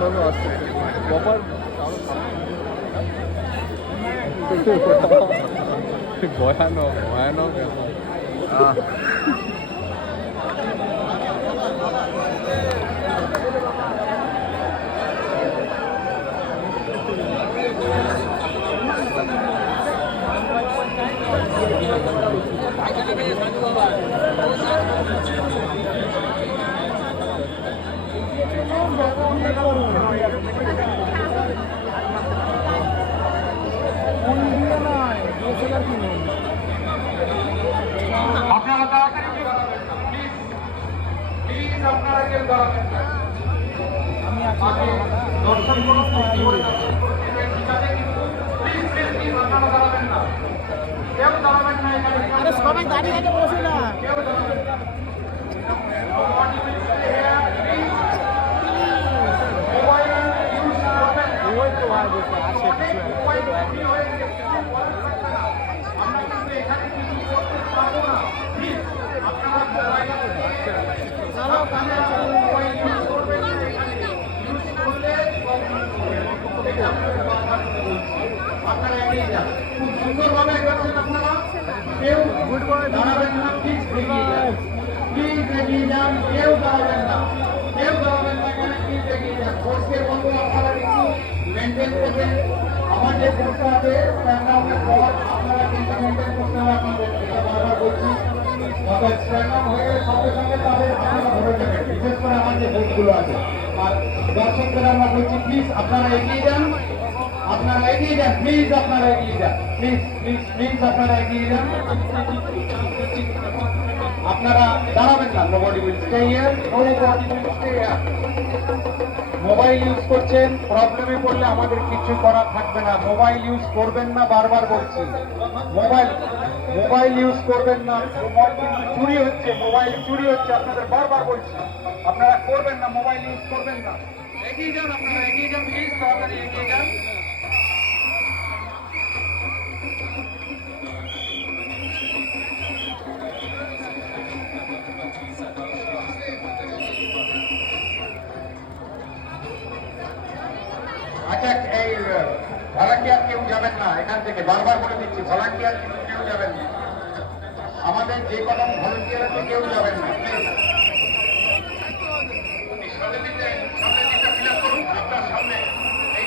দাদু আসছে প্রপার ভয়ানক ভয়ানক এখন আহ আপনারা তাড়াতাড়ি না। প্লিজ আপনারা কেউ দাঁড়াবেন না আগে দর্শন করুন মুক্তি করে দর্শন করুন কেউ দাঁড়াবেন না প্লিজ প্লিজ এগিয়ে কেউ দাঁড়াবেন না কেউ দাঁড়াবেন না এখানে প্লিজ এগিয়ে যান একটু মেনটেন করবেন আমার যে কোর্সটা আছে স্ট্যান্ড আপের পর আপনারা কিন্তু মেনটেন করতে হবে আপনাদের বারবার বলছি তবে স্ট্যান্ড আপ হয়ে গেলে সঙ্গে সঙ্গে তাদের আপনারা ধরে নেবেন বিশেষ করে আমার যে বুথগুলো আছে আর দর্শকদের আমরা বলছি প্লিজ আপনারা এগিয়ে যান আপনারা এগিয়ে যান প্লিজ আপনারা এগিয়ে যান প্লিজ প্লিজ প্লিজ আপনারা এগিয়ে যান আপনারা দাঁড়াবেন না nobody will stay here nobody will stay here mobile use করছেন, প্রবলেমে পড়লে আমাদের কিছু করার থাকবে না। মোবাইল ইউজ করবেন না, বারবার বলছি। মোবাইল মোবাইল ইউজ করবেন না। মোবাইল চুরি হচ্ছে, মোবাইল চুরি হচ্ছে, আপনাদের বারবার বলছি। আপনারা করবেন না, মোবাইল ইউজ করবেন না। এগিয়ে যান আপনারা, এগিয়ে যান প্লিজ তাড়াতাড়ি এগিয়ে যান। আচ্ছা, আচ্ছা এই ভলান্টিয়ার কেউ যাবেন না, এখান থেকে বারবার বলে দিচ্ছি ভলান্টিয়ার কেউ যাবেন না। আমাদের যে কথা ভলান্টিয়ার আছে, কেউ যাবেন না। সামনে, এই